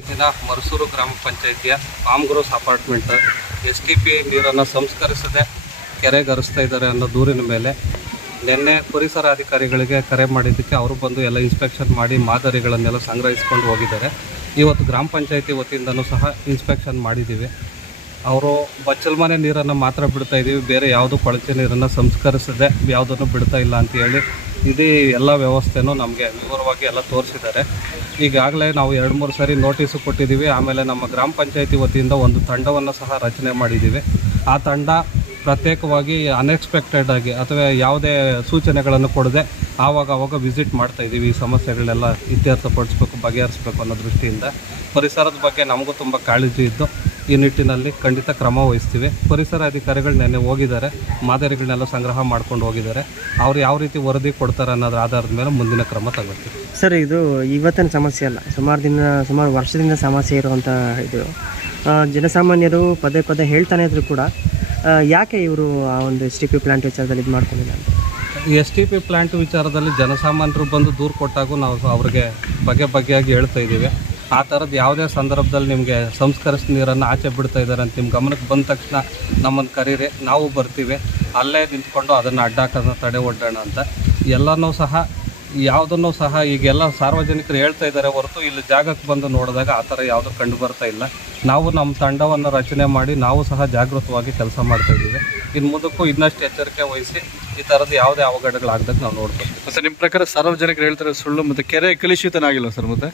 ಇಲ್ಲಿನ ಮರಸೂರು ಗ್ರಾಮ ಪಂಚಾಯಿತಿಯ palm groves apartment. S T P ನೀರನ್ನು ಸಂಸ್ಕರಿಸದೆ ಕೆರೆಗೆ ಹರಿಸ್ತಾ ಇದ್ದಾರೆ ಅನ್ನೋ ದೂರಿನ ಮೇಲೆ ನಿನ್ನೆ ಪರಿಸರ ಅಧಿಕಾರಿಗಳಿಗೆ ಕರೆ ಮಾಡಿದ್ದಕ್ಕೆ ಅವರು ಬಂದು ಎಲ್ಲ ಇನ್ಸ್ಪೆಕ್ಷನ್ ಮಾಡಿ ಮಾದರಿಗಳನ್ನೆಲ್ಲ ಸಂಗ್ರಹಿಸ್ಕೊಂಡು ಹೋಗಿದ್ದಾರೆ. ಇವತ್ತು ಗ್ರಾಮ ಪಂಚಾಯಿತಿ ವತಿಯಿಂದನೂ ಸಹ ಇನ್ಸ್ಪೆಕ್ಷನ್ ಮಾಡಿದ್ದೀವಿ. ಅವರು ಬಚ್ಚಲ್ಮನೆ ನೀರನ್ನು ಮಾತ್ರ ಬಿಡ್ತಾ ಇದ್ದೀವಿ ಬೇರೆ ಯಾವುದು ಕೊಳಚೆ ನೀರನ್ನು ಸಂಸ್ಕರಿಸದೆ ಯಾವುದನ್ನು ಬಿಡ್ತಾ ಇಲ್ಲ ಅಂತ ಇಡೀ ಎಲ್ಲ ವ್ಯವಸ್ಥೆನೂ ನಮಗೆ ವಿವರವಾಗಿ ಎಲ್ಲ ತೋರಿಸಿದ್ದಾರೆ. ಈಗಾಗಲೇ ನಾವು ಎರಡು ಮೂರು ಸಾರಿ ನೋಟಿಸು ಕೊಟ್ಟಿದ್ದೀವಿ. ಆಮೇಲೆ ನಮ್ಮ ಗ್ರಾಮ ಪಂಚಾಯತಿ ವತಿಯಿಂದ ಒಂದು ತಂಡವನ್ನು ಸಹ ರಚನೆ ಮಾಡಿದ್ದೀವಿ. ಆ ತಂಡ ಪ್ರತ್ಯೇಕವಾಗಿ ಅನ್ಎಕ್ಸ್ಪೆಕ್ಟೆಡ್ ಆಗಿ ಅಥವಾ ಯಾವುದೇ ಸೂಚನೆಗಳನ್ನು ಕೊಡದೆ ಆವಾಗ ಆವಾಗ ವಿಸಿಟ್ ಮಾಡ್ತಾ ಇದ್ದೀವಿ. ಈ ಸಮಸ್ಯೆಗಳನ್ನೆಲ್ಲ ಇತ್ಯರ್ಥಪಡಿಸ್ಬೇಕು, ಬಗೆಹರಿಸ್ಬೇಕು ಅನ್ನೋ ದೃಷ್ಟಿಯಿಂದ. ಪರಿಸರದ ಬಗ್ಗೆ ನಮಗೂ ತುಂಬ ಕಾಳಜಿ ಇದ್ದು ಈ ನಿಟ್ಟಿನಲ್ಲಿ ಖಂಡಿತ ಕ್ರಮ ವಹಿಸ್ತೀವಿ. ಪರಿಸರ ಅಧಿಕಾರಿಗಳು ನೆನ್ನೆ ಹೋಗಿದ್ದಾರೆ. ಮಾದರಿಗಳನ್ನೆಲ್ಲ ಸಂಗ್ರಹ ಮಾಡ್ಕೊಂಡು ಹೋಗಿದ್ದಾರೆ. ಅವ್ರು ಯಾವ ರೀತಿ ವರದಿ ಕೊಡ್ತಾರೆ ಅನ್ನೋದ್ರ ಆಧಾರದ ಮೇಲೆ ಮುಂದಿನ ಕ್ರಮ ತಗೊಳ್ತೀವಿ. ಸರ್ ಇದು ಇವತ್ತಿನ ಸಮಸ್ಯೆ ಅಲ್ಲ. ಸುಮಾರು ದಿನ ಸುಮಾರು ವರ್ಷದಿಂದ ಸಮಸ್ಯೆ ಇರುವಂಥ ಇದು. ಜನಸಾಮಾನ್ಯರು ಪದೇ ಪದೇ ಹೇಳ್ತಾನೆ ಇದ್ರು ಕೂಡ ಯಾಕೆ ಇವರು ಆ ಒಂದು ಎಸ್ ಟಿ ಪಿ ಪ್ಲಾಂಟ್ ವಿಚಾರದಲ್ಲಿ ಇದು ಮಾಡ್ಕೊಂಡಿಲ್ಲ ಅಂತ? ಎಸ್ ಟಿ ಪಿ ಪ್ಲಾಂಟ್ ವಿಚಾರದಲ್ಲಿ ಜನಸಾಮಾನ್ಯರು ಬಂದು ದೂರು ಕೊಟ್ಟಾಗೂ ನಾವು ಅವ್ರಿಗೆ ಬಗೆ ಬಗೆಯಾಗಿ ಹೇಳ್ತಾ ಇದ್ದೀವಿ. ಆ ಥರದ್ದು ಯಾವುದೇ ಸಂದರ್ಭದಲ್ಲಿ ನಿಮಗೆ ಸಂಸ್ಕರಿಸಿದ ನೀರನ್ನು ಆಚೆ ಬಿಡ್ತಾ ಇದ್ದಾರೆ ಅಂತ ನಿಮ್ಮ ಗಮನಕ್ಕೆ ಬಂದ ತಕ್ಷಣ ನಮ್ಮನ್ನು ಕರೀರಿ, ನಾವು ಬರ್ತೀವಿ. ಅಲ್ಲೇ ನಿಂತ್ಕೊಂಡು ಅದನ್ನು ಅಡ್ಡಾಕೋದನ್ನ ತಡೆ ಒಡ್ಡೋಣ ಅಂತ. ಎಲ್ಲನೂ ಸಹ, ಯಾವುದನ್ನು ಸಹ ಈಗೆಲ್ಲ ಸಾರ್ವಜನಿಕರು ಹೇಳ್ತಾ ಇದ್ದಾರೆ ಹೊರತು ಇಲ್ಲಿ ಜಾಗಕ್ಕೆ ಬಂದು ನೋಡಿದಾಗ ಆ ಥರ ಯಾವುದೂ ಕಂಡು ಬರ್ತಾ ಇಲ್ಲ. ನಾವು ನಮ್ಮ ತಂಡವನ್ನು ರಚನೆ ಮಾಡಿ ನಾವು ಸಹ ಜಾಗೃತವಾಗಿ ಕೆಲಸ ಮಾಡ್ತಾ ಇದ್ದೀವಿ. ಇನ್ನು ಮುಂದಕ್ಕೂ ಇನ್ನಷ್ಟು ಎಚ್ಚರಿಕೆ ವಹಿಸಿ ಈ ಥರದ್ದು ಯಾವುದೇ ಅವಘಡಗಳಾಗ್ದಾಗ ನಾವು ನೋಡ್ಬೋದು ಸರ್ ನಿಮ್ಮ ಪ್ರಕಾರ ಸಾರ್ವಜನಿಕರು ಹೇಳ್ತಾರೆ ಸುಳ್ಳು ಮತ್ತು ಕೆರೆ ಕಲುಷಿತನಾಗಿಲ್ಲ ಸರ್ ಮತ್ತೆ?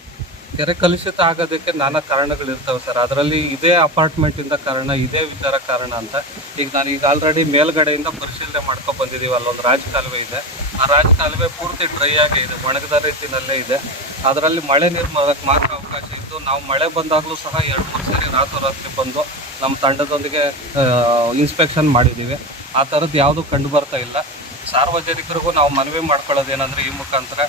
ಕೆರೆ ಕಲುಷಿತ ಆಗೋದಕ್ಕೆ ನಾನಾ ಕಾರಣಗಳಿರ್ತವೆ ಸರ್. ಅದರಲ್ಲಿ ಇದೇ ಅಪಾರ್ಟ್ಮೆಂಟಿಂದ ಕಾರಣ, ಇದೇ ವಿಚಾರ ಕಾರಣ ಅಂತ ಈಗ ನಾನು ಈಗ ಆಲ್ರೆಡಿ ಮೇಲ್ಗಡೆಯಿಂದ ಪರಿಶೀಲನೆ ಮಾಡ್ಕೊಂಡು ಬಂದಿದ್ದೀವಿ ಅಲ್ಲೊಂದು ರಾಜಕಾಲುವೆ ಇದೆ. ಆ ರಾಜಕಾಲುವೆ ಪೂರ್ತಿ ಡ್ರೈ ಆಗಿ ಇದೆ, ಒಣಗದ ರೀತಿಯಲ್ಲೇ ಇದೆ. ಅದರಲ್ಲಿ ಮಳೆ ನೀರು ಮಾಡೋಕ್ಕೆ ಮಾತ್ರ ಅವಕಾಶ ಇತ್ತು. ನಾವು ಮಳೆ ಬಂದಾಗಲೂ ಸಹ ಎರಡು ಮೂರು ಸರಿ ರಾತ್ರಿ ಬಂದು ನಮ್ಮ ತಂಡದೊಂದಿಗೆ ಇನ್ಸ್ಪೆಕ್ಷನ್ ಮಾಡಿದ್ದೀವಿ ಆ ಥರದ್ದು ಯಾವುದೂ ಕಂಡು ಬರ್ತಾ ಇಲ್ಲ. ಸಾರ್ವಜನಿಕರಿಗೂ ನಾವು ಮನವಿ ಮಾಡ್ಕೊಳ್ಳೋದು ಏನಂದ್ರೆ ಈ ಮುಖಾಂತರ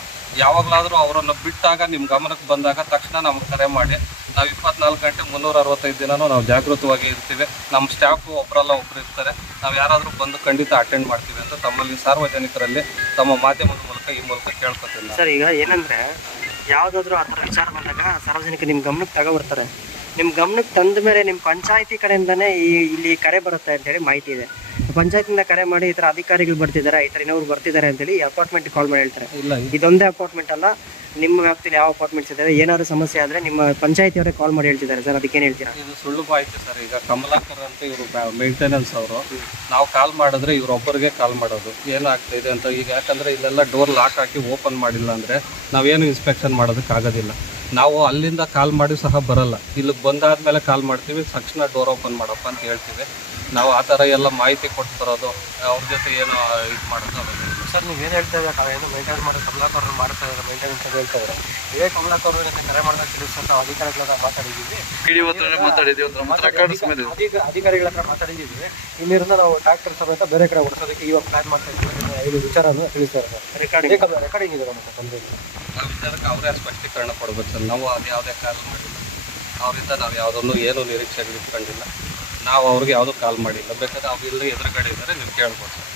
ಯಾವಾಗಲಾದರೂ ಅವರನ್ನು ಬಿಟ್ಟಾಗ ನಿಮ್ಮ ಗಮನಕ್ಕೆ ಬಂದಾಗ ತಕ್ಷಣ ನಮ್ಗೆ ಕರೆ ಮಾಡಿ. ನಾವು ಇಪ್ಪತ್ನಾಲ್ಕು ಗಂಟೆ ಮುನ್ನೂರ ಅರವತ್ತೈದು ದಿನವೂ ನಾವು ಜಾಗೃತವಾಗಿ ಇರ್ತೀವಿ. ನಮ್ಮ ಸ್ಟಾಫು ಒಬ್ಬರಲ್ಲ ಒಬ್ಬರು ಇರ್ತಾರೆ. ನಾವು ಯಾರಾದರೂ ಬಂದು ಖಂಡಿತ ಅಟೆಂಡ್ ಮಾಡ್ತೀವಿ ಅಂತ ತಮ್ಮಲ್ಲಿ ಸಾರ್ವಜನಿಕರಲ್ಲಿ ತಮ್ಮ ಮಾಧ್ಯಮದ ಮೂಲಕ ಈ ಮೂಲಕ ಕೇಳ್ಕೊತೀನಿ ಸರ್, ಈಗ ಏನಂದರೆ ಯಾವುದಾದ್ರೂ ಆ ಥರ ವಿಚಾರ ಬಂದಾಗ ಸಾರ್ವಜನಿಕ ನಿಮ್ಮ ಗಮನಕ್ಕೆ ತಗೊಬರ್ತಾರೆ. ನಿಮ್ಮ ಗಮನಕ್ಕೆ ತಂದ ಮೇಲೆ ನಿಮ್ಮ ಪಂಚಾಯಿತಿ ಕಡೆಯಿಂದನೇ ಈ ಇಲ್ಲಿ ಕರೆ ಬರುತ್ತೆ ಅಂತೇಳಿ ಮಾಹಿತಿ ಇದೆ. ಪಂಚಾಯತಿಂದ ಕರೆ ಮಾಡಿ ಈ ಥರ ಅಧಿಕಾರಿಗಳು ಬರ್ತಿದ್ದಾರೆ ಈ ಥರ ಇನ್ನೊಬ್ರು ಬರ್ತಿದ್ದಾರೆ ಅಂತೇಳಿ ಅಪಾರ್ಟ್ಮೆಂಟ್ ಕಾಲ್ ಮಾಡಿ ಹೇಳ್ತಾರೆ. ಇಲ್ಲ ಇದೊಂದೇ ಅಪಾರ್ಟ್ಮೆಂಟ್ ಅಲ್ಲ ನಿಮ್ಮ ವ್ಯಾಪ್ತಿಯಲ್ಲಿ ಯಾವ ಅಪಾರ್ಟ್ಮೆಂಟ್ಸ್ ಇದ್ದಾವೆ ಏನಾದ್ರು ಸಮಸ್ಯೆ ಆದರೆ ನಿಮ್ಮ ಪಂಚಾಯತಿಯವರೇ ಕಾಲ್ ಮಾಡಿ ಹೇಳ್ತಿದ್ದಾರೆ ಸರ್ ಅದಕ್ಕೇನು ಹೇಳ್ತೀರಾ? ಇದು ಸುಳ್ಳು ಮಾಹಿತಿ ಸರ್ ಈಗ ಕಮಲಾಕರ್ ಅಂತ ಇವರು ಮೇಂಟೆನೆನ್ಸ್ ಅವರು ನಾವು ಕಾಲ್ ಮಾಡಿದ್ರೆ ಇವರೊಬ್ಬರಿಗೆ ಕಾಲ್ ಮಾಡೋದು ಏನಾಗ್ತಾ ಇದೆ ಅಂತ ಈಗ ಯಾಕಂದ್ರೆ ಇಲ್ಲೆಲ್ಲ ಡೋರ್ ಲಾಕ್ ಹಾಕಿ ಓಪನ್ ಮಾಡಿಲ್ಲ ಅಂದ್ರೆ ನಾವೇನು ಇನ್ಸ್ಪೆಕ್ಷನ್ ಮಾಡೋದಕ್ಕೆ ಆಗೋದಿಲ್ಲ ನಾವು ಅಲ್ಲಿಂದ ಕಾಲ್ ಮಾಡಿ ಸಹ ಬರಲ್ಲ ಇಲ್ಲಿಗೆ ಬಂದಾದ್ಮೇಲೆ ಕಾಲ್ ಮಾಡ್ತೀವಿ, ತಕ್ಷಣ ಡೋರ್ ಓಪನ್ ಮಾಡಪ್ಪ ಅಂತ ಹೇಳ್ತೀವಿ ನಾವು ಆ ಥರ ಎಲ್ಲ ಮಾಹಿತಿ ಕೊಟ್ಟು ಬರೋದು, ಅವ್ರ ಜೊತೆ ಏನೋ ಇದು ಮಾಡೋದು. ಸರ್ ನೀವು ಏನು ಹೇಳ್ತಾ ಇದ್ದಾರೆ? ತಾವೇನು ಮೇಂಟೈನ್ ಮಾಡಿ ಕಮಲಾಕರ್ ಮಾಡ್ತಾ ಇದ್ದಾರೆ ಮೇಂಟೆನೆನ್ಸ್ ಅಂತ ಹೇಳ್ತಾ ಇದ್ದಾರೆ ಇದೇ ಕಮಲಾಕರ್ ಕರೆ ಮಾಡಿದಾಗ ತಿಳಿಸುವಂಥ ಅಧಿಕಾರಿಗಳ ಹತ್ರ ಮಾತಾಡಿದ್ದೀವಿ. ಅಧಿಕಾರಿಗಳ ಹತ್ರ ಮಾತಾಡಿದ್ದೀವಿ. ಇಲ್ಲಿಂದ ನಾವು ಟ್ರಾಕ್ಟರ್ ಸಮೇತ ಬೇರೆ ಕಡೆ ಓಡಿಸೋದಕ್ಕೆ ಇವಾಗ ಪ್ಲಾನ್ ಮಾಡ್ತಾ ಇದ್ದೀವಿ. ಇದು ವಿಚಾರನ ತಿಳಿಸ್ತಾರೆ ಸರ್. ರೆಕಾರ್ಡಿಂಗ್ ರೆಕಾರ್ಡಿಂಗ್ ಇದೆ ನಮ್ಮ ತಂದೆ ಆ ವಿಚಾರಕ್ಕೆ ಅವರೇ ಸ್ಪಷ್ಟೀಕರಣ ಕೊಡ್ಬೇಕು ಸರ್. ನಾವು ಅದು ಯಾವುದೇ ಕಾಲ್ ಮಾಡಿಲ್ಲ. ಅವರಿಂದ ನಾವು ಯಾವುದನ್ನು ಏನು ನಿರೀಕ್ಷೆಗಳು ಇಟ್ಕೊಂಡಿಲ್ಲ. ನಾವು ಅವ್ರಿಗೆ ಯಾವುದೂ ಕಾಲ್ ಮಾಡಿಲ್ಲ. ಬೇಕಾದ್ರೆ ಅವ್ರು ಇಲ್ಲಿ ಎದುರುಗಡೆ ಇದ್ದಾರೆ ನೀವು ಕೇಳ್ಬೋದು ಸರ್.